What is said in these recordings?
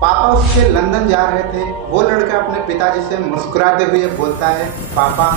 पापा उसके लंदन जा रहे थे। वो लड़का अपने पिताजी से मुस्कुराते हुए बोलता है, पापा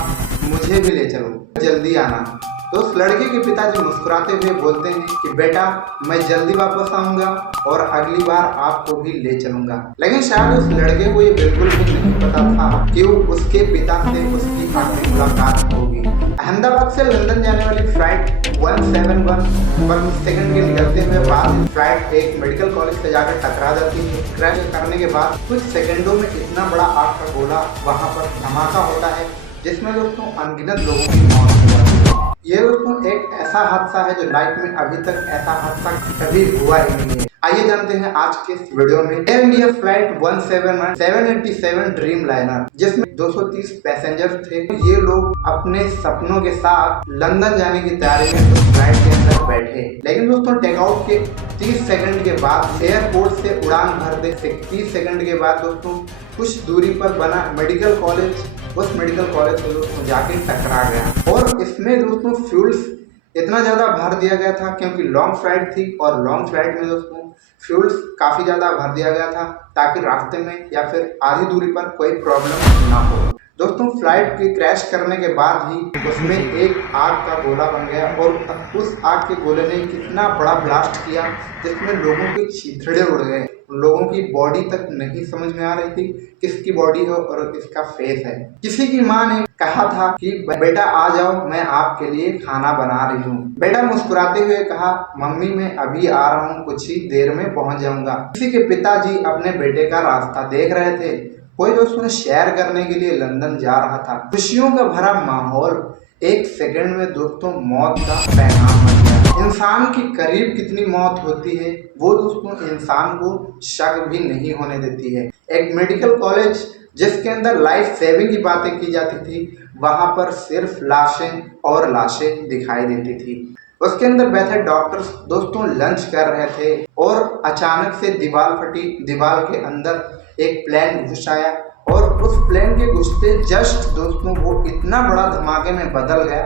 मुझे भी ले चलो, जल्दी आना। तो उस लड़के के पिताजी मुस्कुराते हुए बोलते हैं कि बेटा मैं जल्दी वापस आऊंगा और अगली बार आपको भी ले चलूंगा। लेकिन शायद उस लड़के को ये बिल्कुल भी नहीं पता था कि उसके पिता से उसकी आखिरी मुलाकात होगी। अहमदाबाद से लंदन जाने वाली फ्लाइट 171 पर सेकंड के निकलते हुए बाद फ्लाइट एक मेडिकल कॉलेज से जाकर टकरा जाती है। क्रैश करने के बाद कुछ सेकंडों में इतना बड़ा आग का गोला वहां पर धमाका होता है जिसमें दोस्तों अनगिनत लोगों की मौत हो जाती है। ये दोस्तों एक ऐसा हादसा है जो लाइफ में अभी तक ऐसा हादसा कभी हुआ ही नहीं है। आइए जानते हैं आज के इस वीडियो में air India flight 787 dream liner जिसमें 230 पैसेंजर थे। ये लोग अपने सपनों के साथ लंदन जाने की तैयारी में उस फ्लाइट के अंदर बैठे, लेकिन दोस्तों टेकआउट के 30 सेकंड के बाद एयरपोर्ट से उड़ान भरते 30 सेकंड के बाद दोस्तों कुछ दूरी पर बना मेडिकल कॉलेज उस मेडिकल कॉलेज से दोस्तों जाके टकरा गया। और इसमें दोस्तों फ्यूल्स इतना ज़्यादा भर दिया गया था क्योंकि लॉन्ग फ्लाइट थी और लॉन्ग फ्लाइट में दोस्तों फ्यूल्स काफ़ी ज़्यादा भर दिया गया था ताकि रास्ते में या फिर आधी दूरी पर कोई प्रॉब्लम ना हो। दोस्तों फ्लाइट के क्रैश करने के बाद ही उसमें एक आग का गोला बन गया और उस आग के गोले ने कितना बड़ा ब्लास्ट किया जिसमें लोगों के छींथड़े उड़ गए। लोगों की बॉडी तक नहीं समझ में आ रही थी किसकी बॉडी है और किसका फेस है। किसी की माँ ने कहा था कि बेटा आ जाओ मैं आपके लिए खाना बना रही हूँ। बेटा मुस्कुराते हुए कहा, मम्मी मैं अभी आ रहा हूँ, कुछ ही देर में पहुँच जाऊंगा। किसी के पिताजी अपने बेटे का रास्ता देख रहे थे। कोई दोस्तों शेयर करने के लिए लंदन जा रहा था। खुशियों का भरा माहौल एक सेकंड में दोस्तों मौत का पैगाम बन गया। इंसान के करीब कितनी मौत होती है वो दोस्तों इंसान को शक भी नहीं होने देती है। एक मेडिकल कॉलेज जिसके अंदर लाइफ सेविंग की बातें की जाती थी वहां पर सिर्फ लाशें और लाशें दिखाई देती थी। उसके अंदर बैठे डॉक्टर्स दोस्तों लंच कर रहे थे और अचानक से दीवार फटी। दीवार के अंदर एक प्लेन घुस आया और उस प्लेन के घुसते जस्ट दोस्तों वो इतना बड़ा धमाके में बदल गया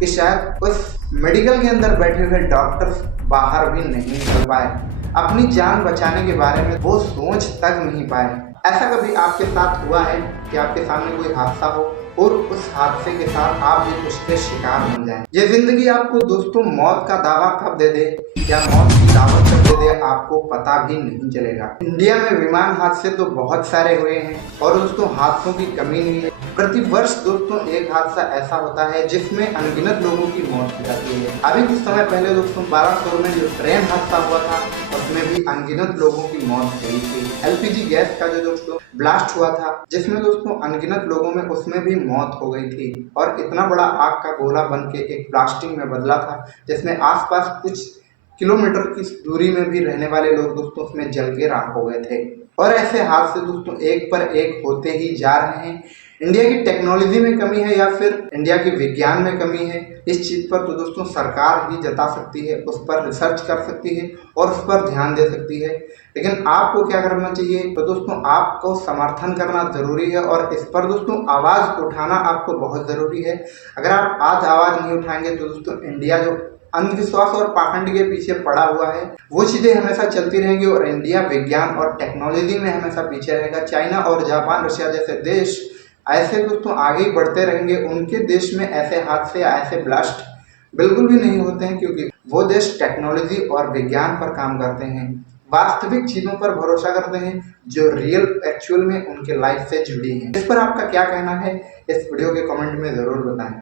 कि शायद उस मेडिकल के अंदर बैठे हुए डॉक्टर्स बाहर भी नहीं निकल पाए। अपनी जान बचाने के बारे में वो सोच तक नहीं पाए। ऐसा कभी आपके साथ हुआ है कि आपके सामने कोई हादसा हो और उस हादसे के साथ आप भी उसके शिकार बन जाएं? ये जिंदगी आपको दोस्तों मौत का दावा कब दे दे या मौत की दावत कब दे दे आपको पता भी नहीं चलेगा। इंडिया में विमान हादसे तो बहुत सारे हुए हैं और दोस्तों हादसों की कमी नहीं है। प्रति वर्ष दोस्तों एक हादसा ऐसा होता है जिसमें अनगिनत लोगों की मौत हो जाती है। अभी कुछ समय पहले दोस्तों 1200 में जो ट्रेन हादसा हुआ था उसमें भी अनगिनत लोगों की मौत हुई थी। एलपीजी गैस का जो दोस्तों ब्लास्ट हुआ था जिसमें दोस्तों अनगिनत लोगों में उसमें भी मौत हो गई थी और इतना बड़ा आग का गोला बन के एक ब्लास्टिंग में बदला था जिसमें आसपास कुछ किलोमीटर की दूरी में भी रहने वाले लोग दोस्तों उसमें जल के राख हो गए थे। और ऐसे हादसे दोस्तों एक पर एक होते ही जा रहे हैं। इंडिया की टेक्नोलॉजी में कमी है या फिर इंडिया के विज्ञान में कमी है, इस चीज़ पर तो दोस्तों सरकार ही जता सकती है, उस पर रिसर्च कर सकती है और उस पर ध्यान दे सकती है। लेकिन आपको क्या करना चाहिए तो दोस्तों आपको समर्थन करना ज़रूरी है और इस पर दोस्तों आवाज़ उठाना आपको बहुत ज़रूरी है। अगर आप आज आवाज़ नहीं उठाएंगे तो दोस्तों इंडिया जो अंधविश्वास और पाखंड के पीछे पड़ा हुआ है वो चीज़ें हमेशा चलती रहेंगी और इंडिया विज्ञान और टेक्नोलॉजी में हमेशा पीछे रहेगा। चाइना और जापान रशिया जैसे देश ऐसे दोस्तों आगे ही बढ़ते रहेंगे। उनके देश में ऐसे हादसे या ऐसे ब्लास्ट बिल्कुल भी नहीं होते हैं क्योंकि वो देश टेक्नोलॉजी और विज्ञान पर काम करते हैं, वास्तविक चीज़ों पर भरोसा करते हैं जो रियल एक्चुअल में उनके लाइफ से जुड़ी हैं। इस पर आपका क्या कहना है इस वीडियो के कमेंट में ज़रूर बताएं।